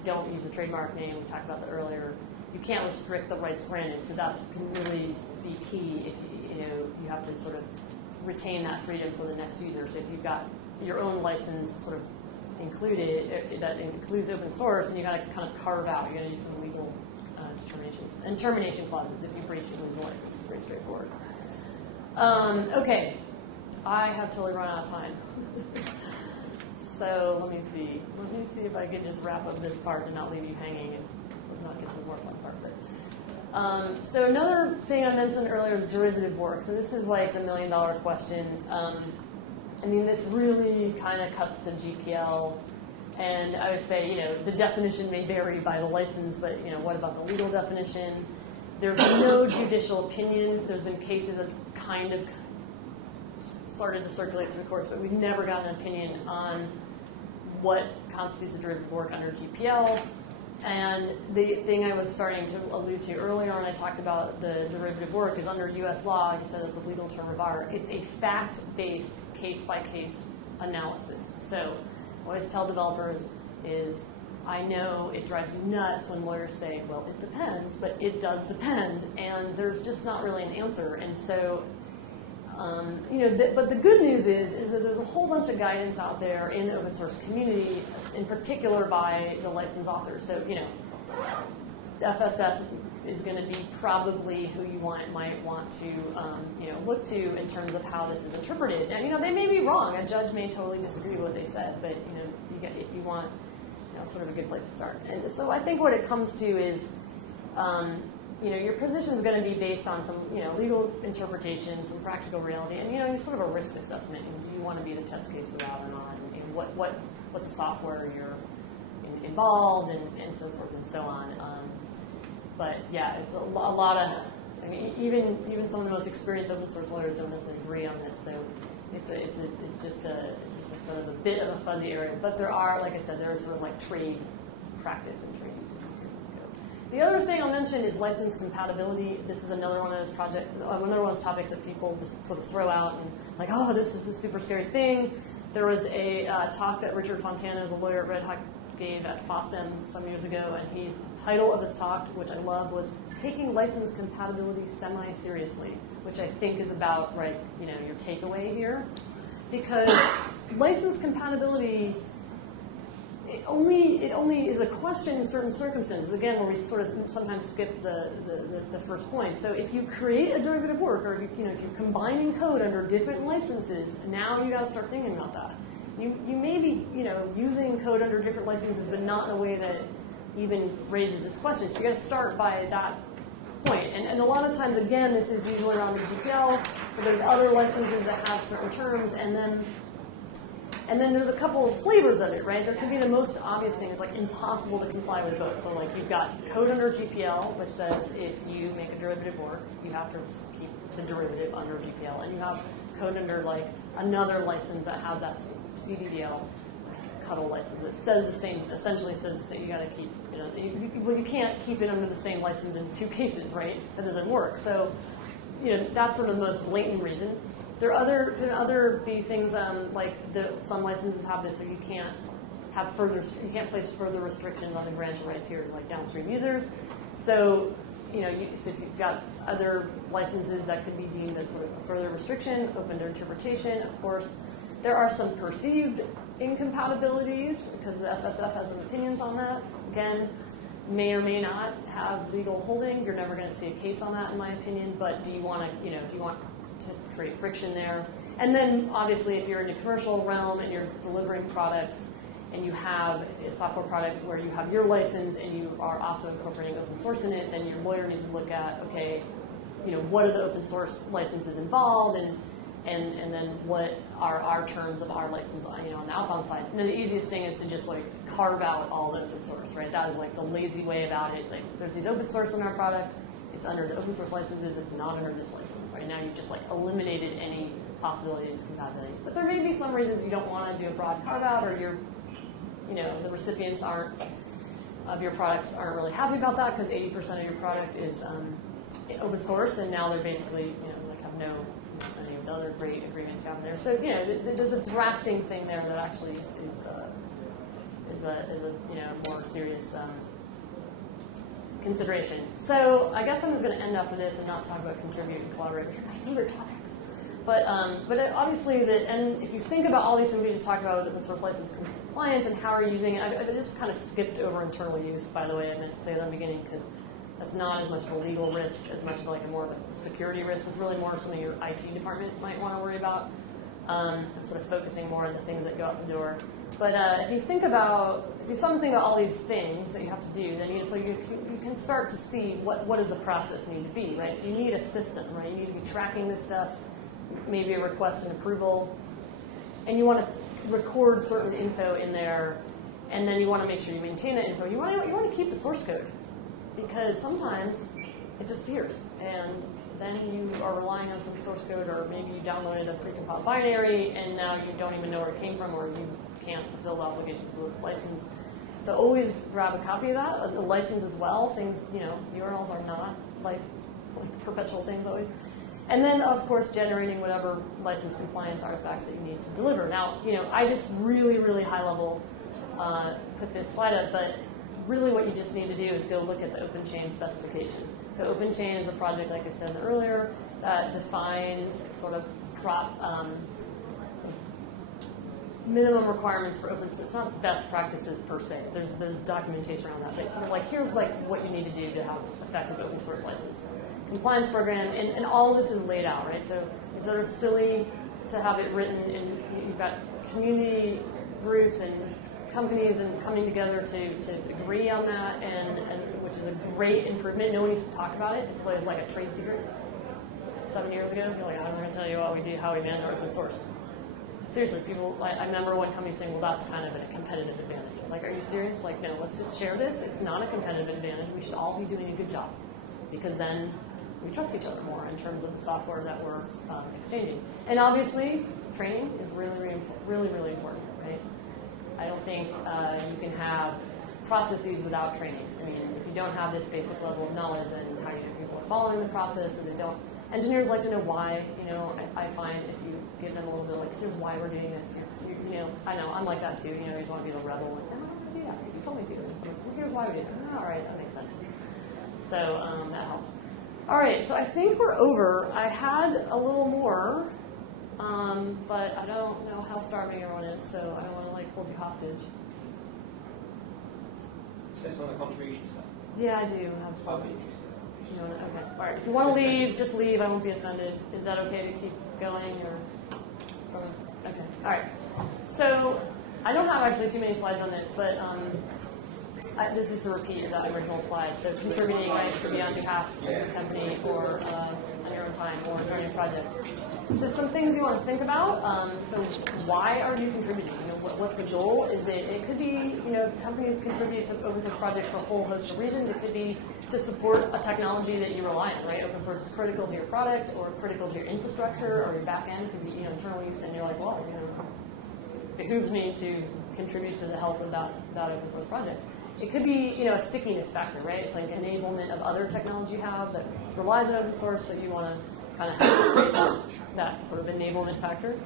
don't use a trademark name. We talked about that earlier. You can't restrict the rights granted, so that's can really be key if you have to sort of retain that freedom for the next user. So if you've got your own license sort of included that includes open source, and you got to kind of carve out. You're going to use some legal determinations and termination clauses. If you breach, you lose the license. It's pretty straightforward. Okay, I have totally run out of time. So let me see. Let me see if I can just wrap up this part and not leave you hanging and not get to the more fun part. But so another thing I mentioned earlier is derivative work. So this is like the $1 million question. I mean, this really kind of cuts to GPL, and I would say, the definition may vary by the license, but, what about the legal definition? There's no judicial opinion. There's been cases that kind of started to circulate through the courts, but we've never gotten an opinion on what constitutes a derivative work under GPL. And the thing I was starting to allude to earlier when I talked about the derivative work is under U.S. law, like I said, it's a legal term of art. It's a fact-based, case-by-case analysis. So what I always tell developers is, I know it drives you nuts when lawyers say, well, it depends, but it does depend, and there's just not really an answer. And so, but the good news is that there's a whole bunch of guidance out there in the open source community, in particular by the licensed authors. So, FSF, is going to be probably who you might want to look to in terms of how this is interpreted. And they may be wrong. A judge may totally disagree with what they said, but if you want sort of a good place to start. And so I think what it comes to is your position is going to be based on some legal interpretation, some practical reality, and sort of a risk assessment. Do you want to be the test case for that or not? And what's the software you're involved and so forth and so on. But yeah, it's a lot of. I mean, even some of the most experienced open source lawyers don't necessarily agree on this. So it's just sort of a bit of a fuzzy area. But there are, like I said, there is sort of like trade practice and trade usage. The other thing I'll mention is license compatibility. This is another one of those topics that people just sort of throw out and like, oh, this is a super scary thing. There was a talk that Richard Fontana, as a lawyer at Red Hat, gave at FOSDEM some years ago, and the title of his talk, which I love, was "Taking License Compatibility Semi-Seriously," which I think is about your takeaway here, because license compatibility. It only is a question in certain circumstances, again, where we sort of sometimes skip the first point. So if you create a derivative work, or if you're combining code under different licenses, now you got to start thinking about that. You may be using code under different licenses, but not in a way that even raises this question. So you got to start by that point. And a lot of times, again, this is usually around the GPL, but there's other licenses that have certain terms, and then there's a couple of flavors of it, right? There could be the most obvious thing is like impossible to comply with both. So like you've got code under GPL, which says if you make a derivative work, you have to keep the derivative under GPL. And you have code under like another license that has that CDDL cuddle license that says the same, essentially says the same. You got to keep, you can't keep it under the same license in two cases, right? That doesn't work. So, that's sort of the most blatant reason. There are other big things like some licenses have this, so you can't place further restrictions on the granted rights here, like downstream users. So, so if you've got other licenses that could be deemed as sort of a further restriction, open to interpretation. Of course, there are some perceived incompatibilities because the FSF has some opinions on that. Again, may or may not have legal holding. You're never going to see a case on that, in my opinion. But do you want to create friction there? And then, obviously, if you're in a commercial realm and you're delivering products and you have a software product where you have your license and you are also incorporating open source in it, then your lawyer needs to look at, okay, what are the open source licenses involved, and then what are our terms of our license, on the outbound side. And then the easiest thing is to just like carve out all the open source, right? That is like the lazy way about it. It's like there's these open source in our product. It's under the open source licenses. It's not under this license. Right now, you've just like eliminated any possibility of compatibility. But there may be some reasons you don't want to do a broad carve out, or the recipients of your products aren't really happy about that because 80% of your product is open source, and now they're basically have no any of the other great agreements you have there. So there's a drafting thing there that actually is a more serious consideration. So I guess I'm just going to end after this and not talk about contribute and collaborate, which are my favorite topics. But obviously, and if you think about all these things we just talked about with open source license compliance and how are you using it, I just kind of skipped over internal use, by the way. I meant to say that at the beginning because that's not as much of a legal risk as much of like a more of a security risk. It's really more something your IT department might want to worry about. Sort of focusing more on the things that go out the door. But if you start to think about all these things that you have to do, then you can start to see what does the process need to be, right? So you need a system, right? You need to be tracking this stuff, maybe a request and approval, and you want to record certain info in there, and then you want to make sure you maintain that info. You want to keep the source code because sometimes it disappears, and then you are relying on some source code, or maybe you downloaded a precompiled binary, and now you don't even know where it came from, or you can't fulfill the obligations for the license. So always grab a copy of that. The license as well. Things, URLs are not perpetual things always. And then, of course, generating whatever license compliance artifacts that you need to deliver. Now, I just really, really high level put this slide up, but really what you just need to do is go look at the OpenChain specification. So OpenChain is a project, like I said earlier, that defines sort of minimum requirements for open source. It's not best practices per se. There's documentation around that. But sort of like, here's like what you need to do to have effective open source license. Compliance program, and all this is laid out, right? So it's sort of silly to have it written in, you've got community groups and companies and coming together to agree on that, and which is a great improvement. No one used to talk about it. It's like a trade secret 7 years ago. You're like, I'm going to tell you what we do, how we manage our open source. Seriously, people, I remember one company saying, well, that's kind of a competitive advantage. I was like, are you serious? Like, no, let's just share this. It's not a competitive advantage. We should all be doing a good job, because then we trust each other more in terms of the software that we're exchanging. And obviously, training is really, really important, right? I don't think you can have processes without training. I mean, if you don't have this basic level of knowledge and how people are following the process, and they don't, engineers like to know why. You know, I find if you give them a little bit like, here's why we're doing this. You know, I know, I'm like that too. You know, you just want to be the rebel. Like, no, I'm not going to do that because you told me to. And someone's like, well, here's why we did it. Oh, all right, that makes sense. So that helps. All right, so I think we're over. I had a little more, but I don't know how starving everyone is, so I don't want to like hold you hostage. Since on the contribution side. Yeah, I do have some. I'll be interested. You know, okay. All right. If you want to leave, just leave. I won't be offended. Is that okay to keep going, or from? Okay. All right. So I don't have actually too many slides on this, but this is a repeat of that original slide. So contributing, right, could be on behalf of your company or on your own time or joining a project. So some things you want to think about. So why are you contributing? You know, what's the goal? Is it could be, you know, companies contribute to open source projects for a whole host of reasons. It could be to support a technology that you rely on, right? Open source is critical to your product or critical to your infrastructure or your back end. It could be, you know, internal use, and you're like, well, you know, it behooves me to contribute to the health of that open source project. It could be, you know, a stickiness factor, right? It's like enablement of other technology you have that relies on open source, so you want to kind of have that sort of enablement factor.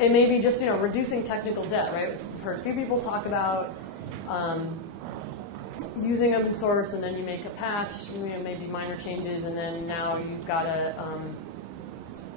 It may be just, you know, reducing technical debt, right? We've heard a few people talk about using open source, and then you make a patch, you know, maybe minor changes, and then now you've got to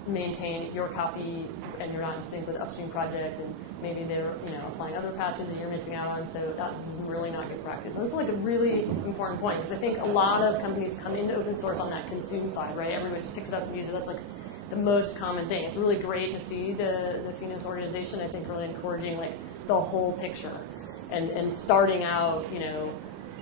maintain your copy, and you're not in sync with the upstream project, and maybe they're, you know, applying other patches that you're missing out on, so that's just really not good practice. And this is like a really important point, because I think a lot of companies come into open source on that consume side, right? Everybody just picks it up and uses it. That's like the most common thing. It's really great to see the FINOS organization, I think, really encouraging like the whole picture, and starting out, you know,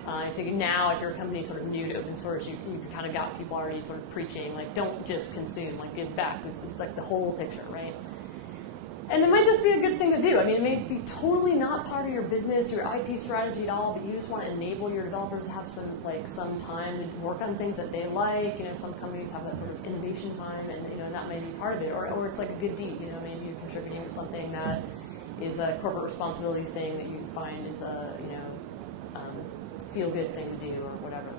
I think now if you're a company sort of new to open source, you've kind of got people already sort of preaching, like, don't just consume, like, give back. It's like the whole picture, right? And it might just be a good thing to do. I mean, it may be totally not part of your business, your IP strategy at all, but you just want to enable your developers to have some time to work on things that they like. You know, some companies have that sort of innovation time, and, you know, that may be part of it. Or it's like a good deed, you know, maybe you're contributing to something that is a corporate responsibilities thing that you find is a, you know, feel-good thing to do, or whatever.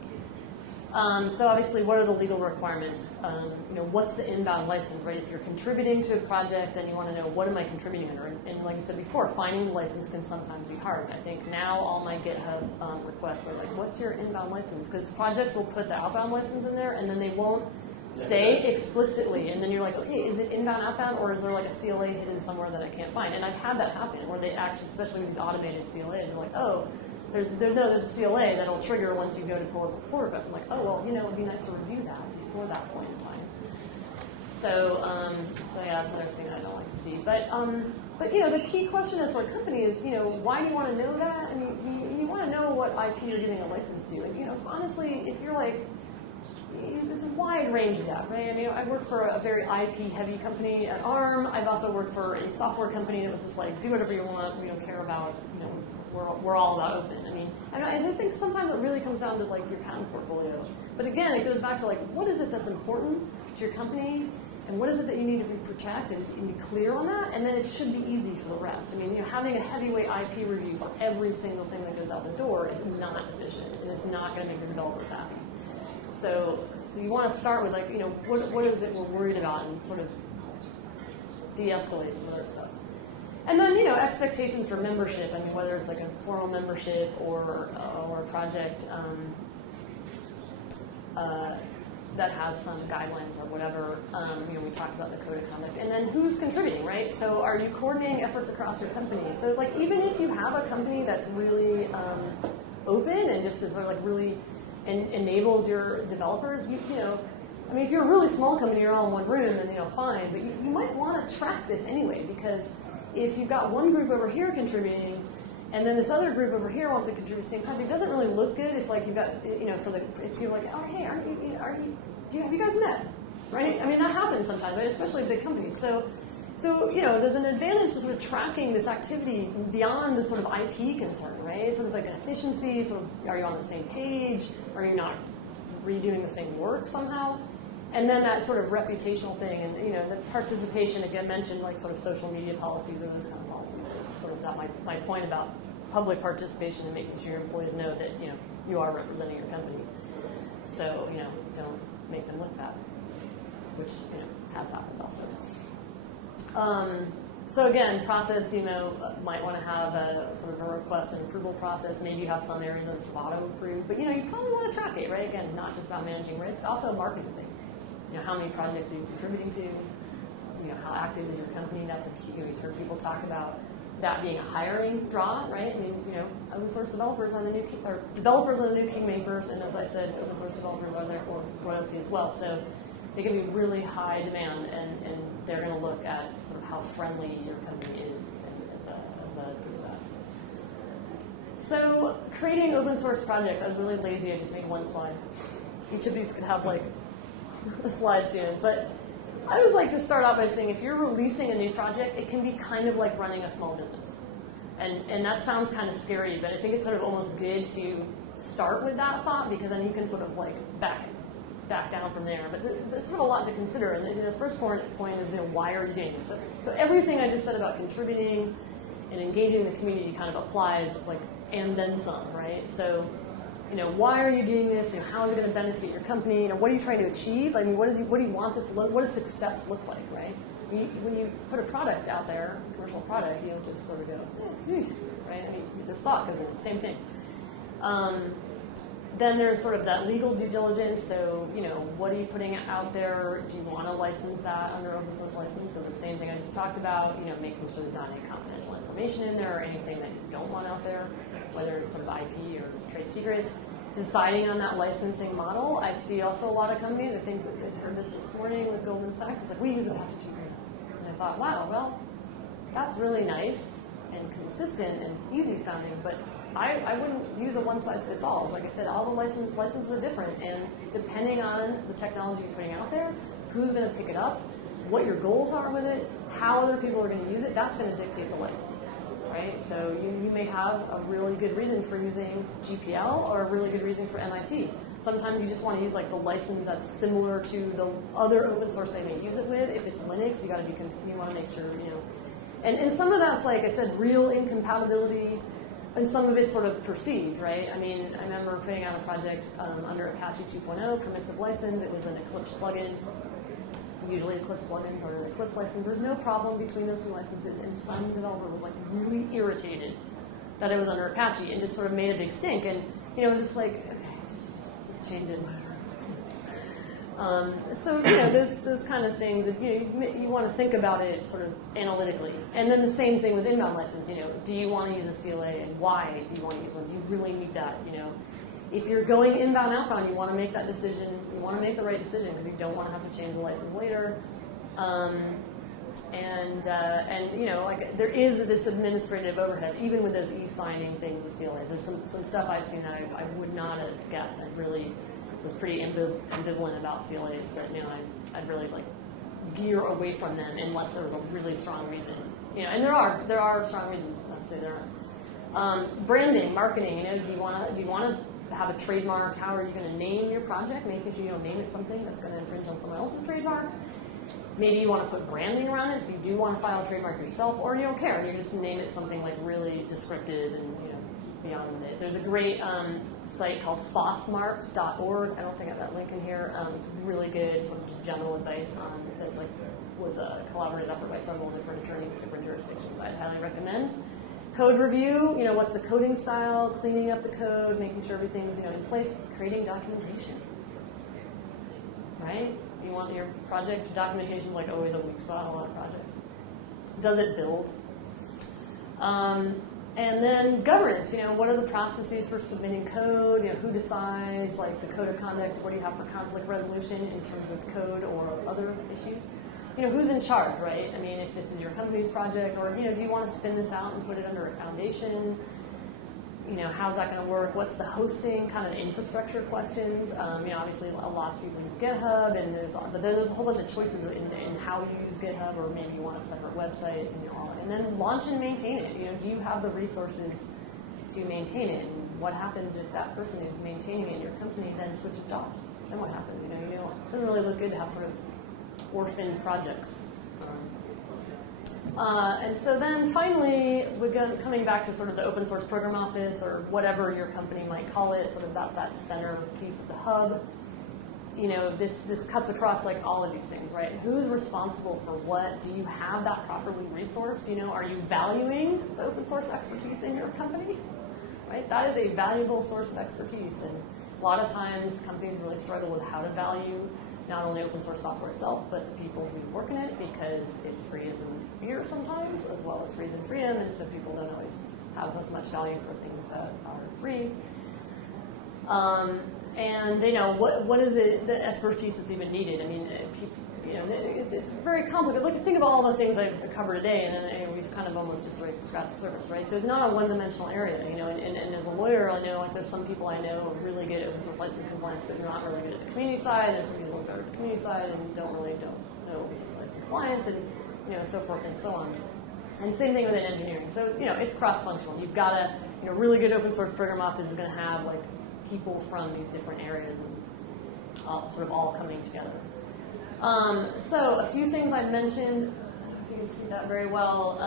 So obviously, what are the legal requirements? You know, what's the inbound license, right? If you're contributing to a project, then you want to know, what am I contributing under? And like I said before, finding the license can sometimes be hard. I think now all my GitHub requests are like, what's your inbound license? Because projects will put the outbound license in there, and then they won't say explicitly, and then you're like, okay, is it inbound, outbound, or is there like a CLA hidden somewhere that I can't find? And I've had that happen, where they actually, especially with these automated CLAs, they're like, oh, there's a CLA that'll trigger once you go to pull up a pull request. I'm like, oh, well, you know, it would be nice to review that before that point in time. So yeah, that's another thing that I don't like to see. But you know, the key question is for a company is, you know, why do you want to know that? I mean, you want to know what IP you're giving a license to. And, you know, honestly, if you're like, there's a wide range of that, right? I mean, I worked for a very IP-heavy company at ARM. I've also worked for a software company that was just like, do whatever you want. We don't care about, you know, we're all about open. I mean, I think sometimes it really comes down to like your patent portfolio. But again, it goes back to like, what is it that's important to your company, and what is it that you need to protect, and be clear on that, and then it should be easy for the rest. I mean, you know, having a heavyweight IP review for every single thing that goes out the door is not efficient, and it's not going to make your developers happy. So you want to start with like, you know, what is it we're worried about, and sort of de-escalate some other stuff. And then, you know, expectations for membership. I mean, whether it's like a formal membership or a project that has some guidelines or whatever. We talked about the code of conduct. And then who's contributing, right? So are you coordinating efforts across your company? So like even if you have a company that's really open and just is sort of like really enables your developers, I mean, if you're a really small company, you're all in one room, then fine. But you might want to track this anyway, because if you've got one group over here contributing, and then this other group over here wants to contribute the same content, it doesn't really look good if like you've got if people are like, oh hey, have you guys met, right? I mean that happens sometimes, right? Especially big companies. So there's an advantage to sort of tracking this activity beyond the sort of IP concern, right? Sort of like an efficiency. Sort of, are you on the same page? Are you not redoing the same work somehow? And then that sort of reputational thing, and the participation again mentioned, like sort of social media policies or those kind of policies. So sort of that my point about public participation and making sure your employees know that you are representing your company. So don't make them look bad, which has happened also. So again, process, might want to have a sort of a request and approval process. Maybe you have some areas that sort of auto-approve, but you probably want to track it, right? Again, not just about managing risk, also a marketing thing. How many projects are you contributing to? How active is your company? That's a key. You've heard people talk about that being a hiring draw, right? I mean, open source developers are the new kingmakers, and as I said, open source developers are there for royalty as well. So they can be really high demand, and they're going to look at sort of how friendly your company is as a that. So creating open source projects, I was really lazy. I just made one slide. Each of these could have like a slide too, but I always like to start out by saying if you're releasing a new project, it can be kind of like running a small business. And that sounds kind of scary, but I think it's sort of almost good to start with that thought, because then you can sort of like back down from there. But there's sort of a lot to consider. And the first point is, why are you doing this? So everything I just said about contributing and engaging the community kind of applies, like, and then some, right? So, why are you doing this? How is it going to benefit your company? What are you trying to achieve? I mean, what do you want this to look? What does success look like, right? When you put a product out there, a commercial product, you don't just sort of go, right? I mean, there's thought goes in it, same thing. Then there's sort of that legal due diligence. So, what are you putting out there? Do you want to license that under open source license? So the same thing I just talked about, making sure there's not any confidential information in there or anything that you don't want out there, whether it's sort of IP or it's trade secrets. Deciding on that licensing model. I see also a lot of companies, I think that I heard this morning with Goldman Sachs, it's like, we use Apache 2 Green. And I thought, wow, well, that's really nice and consistent and easy sounding, but I wouldn't use a one-size-fits-all. Like I said, all the licenses are different, and depending on the technology you're putting out there, who's going to pick it up, what your goals are with it, how other people are going to use it, that's going to dictate the license, right? So you may have a really good reason for using GPL or a really good reason for MIT. Sometimes you just want to use like the license that's similar to the other open source they may use it with. If it's Linux, you want to make sure, And some of that's, like I said, real incompatibility, and some of it's sort of perceived, right? I mean, I remember putting out a project under Apache 2.0, permissive license. It was an Eclipse plugin. Usually Eclipse plugins are an Eclipse license. There's no problem between those two licenses, and some developer was like really irritated that it was under Apache and just sort of made a big stink. And it was just like, okay, just change it. So there's those kind of things that you want to think about it sort of analytically. And then the same thing with inbound license. Do you want to use a CLA, and why do you want to use one? Do you really need that? If you're going inbound, outbound, you want to make that decision. You want to make the right decision because you don't want to have to change the license later. Like there is this administrative overhead, even with those e-signing things with CLAs. There's some stuff I've seen that I would not have guessed. I really was pretty ambivalent about CLAs, but I'd really like gear away from them unless there was a really strong reason. And there are strong reasons. I'd say there are. Branding, marketing. Do you want to have a trademark? How are you going to name your project? Making sure you don't name it something that's going to infringe on someone else's trademark. Maybe you want to put branding around it, so you do want to file a trademark yourself, or you don't care and you just name it something like really descriptive and beyond it. There's a great site called fossmarks.org. I don't think I have that link in here. It's really good, sort of just general advice on that's was a collaborative effort by several different attorneys, different jurisdictions. I'd highly recommend. Code review, what's the coding style, cleaning up the code, making sure everything's in place, creating documentation. right? You want your project documentation is like always a weak spot on a lot of projects. Does it build? And then governance, what are the processes for submitting code? Who decides, like the code of conduct? What do you have for conflict resolution in terms of code or other issues? Who's in charge, right? I mean, if this is your company's project, or do you want to spin this out and put it under a foundation? How's that going to work? What's the hosting, kind of infrastructure questions? Obviously, lots of people use GitHub, and there's a whole bunch of choices in how you use GitHub, or maybe you want a separate website, and then launch and maintain it. Do you have the resources to maintain it? And what happens if that person who's maintaining it in your company then switches jobs? Then what happens? It doesn't really look good to have sort of orphan projects. And so then finally, we're coming back to sort of the open source program office, or whatever your company might call it, sort of that's that center piece of the hub. This cuts across like all of these things, right? Who's responsible for what? Do you have that properly resourced? Are you valuing the open source expertise in your company? Right? That is a valuable source of expertise, and a lot of times companies really struggle with how to value not only open source software itself, but the people who work in it, because it's free as in beer sometimes, as well as free as in freedom, and so people don't always have as much value for things that are free. And what is it, the expertise that's even needed? I mean, it's very complicated. Think of all the things I've covered today, and then we've kind of almost just scratched the surface, right? So it's not a one-dimensional area, and as a lawyer, I know there's some people I know are really good at open source license compliance, but they're not really good at the community side, and there's some people who are better at the community side and don't know open source license compliance, and so forth and so on. And same thing with engineering. So it's cross-functional. You've got a really good open source program office is going to have like people from these different areas and sort of all coming together. So a few things I mentioned, if you can see that very well.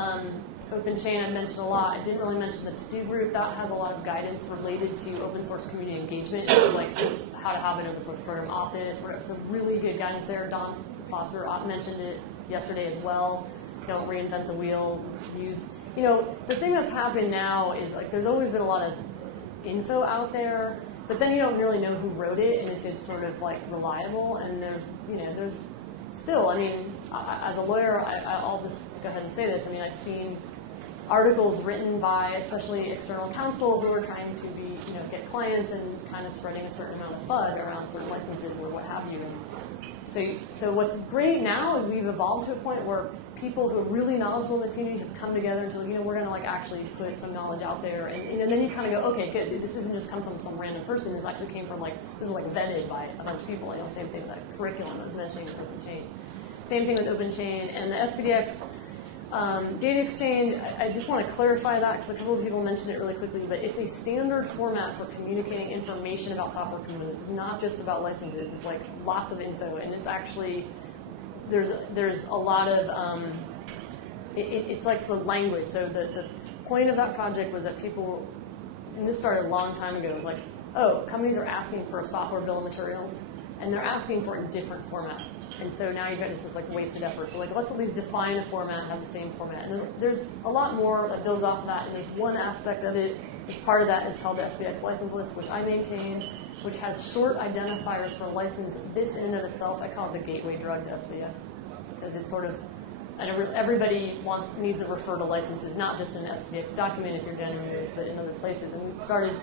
OpenChain I mentioned a lot. I didn't really mention the to-do group. That has a lot of guidance related to open source community engagement, like how to have an open source program office. Some really good guidance there. Don Foster mentioned it yesterday as well. Don't reinvent the wheel. The thing that's happened now is like there's always been a lot of info out there, but then you don't really know who wrote it and if it's sort of like reliable. And there's still, as a lawyer, I'll just go ahead and say this. I've seen articles written by especially external counsel who are trying to get clients and kind of spreading a certain amount of FUD around certain licenses or what have you. And so what's great now is we've evolved to a point where people who are really knowledgeable in the community have come together and said, we're going to actually put some knowledge out there, and then you kind of go, okay, good. This isn't just come from some random person. This actually came from this was vetted by a bunch of people. Same thing with that curriculum I was mentioning with OpenChain. Same thing with OpenChain and the SPDX data exchange. I just want to clarify that because a couple of people mentioned it really quickly, but it's a standard format for communicating information about software communities. It's not just about licenses. It's like lots of info, and it's actually there's a lot of it's like some language. So the point of that project was that people, and this started a long time ago, it was like, oh, companies are asking for a software bill of materials, and they're asking for it in different formats. And so now you've got this like wasted effort. So let's at least define a format and have the same format. And there's a lot more that builds off of that, and there's one aspect of it, as part of that is called the SPDX license list, which I maintain, which has short identifiers for a license. This in and of itself, I call it the gateway drug to SPDX, because it's sort of, everybody needs to refer to licenses, not just in an SPDX document if you're generating those, but in other places. And we've started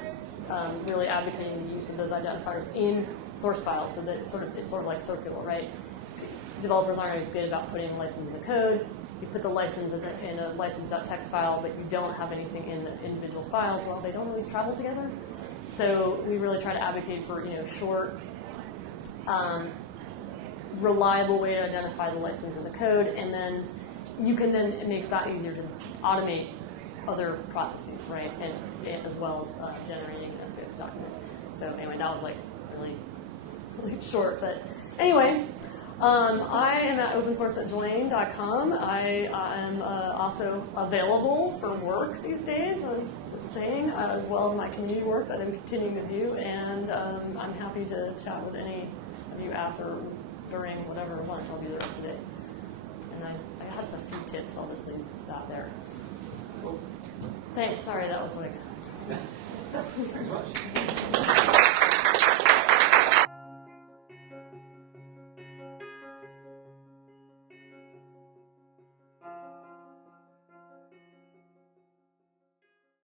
really advocating the use of those identifiers in source files, so that it's sort of like circular, right? Developers aren't always good about putting a license in the code. You put the license in a license.txt file, but you don't have anything in the individual files. Well, they don't always travel together. So we really try to advocate for short, reliable way to identify the license in the code, and then it makes that easier to automate other processes, right? And as well as generating an SPDX document. So anyway, that was like really, really short, but anyway. I am at opensource@jilayne.com. I am also available for work these days, I was just saying, as well as my community work that I'm continuing to do, and I'm happy to chat with any of you after, during, whatever lunch. I'll be there the rest of the day. And I had a few tips. I'll just leave that there. Cool. Thanks. Sorry, that was like... Thanks very much.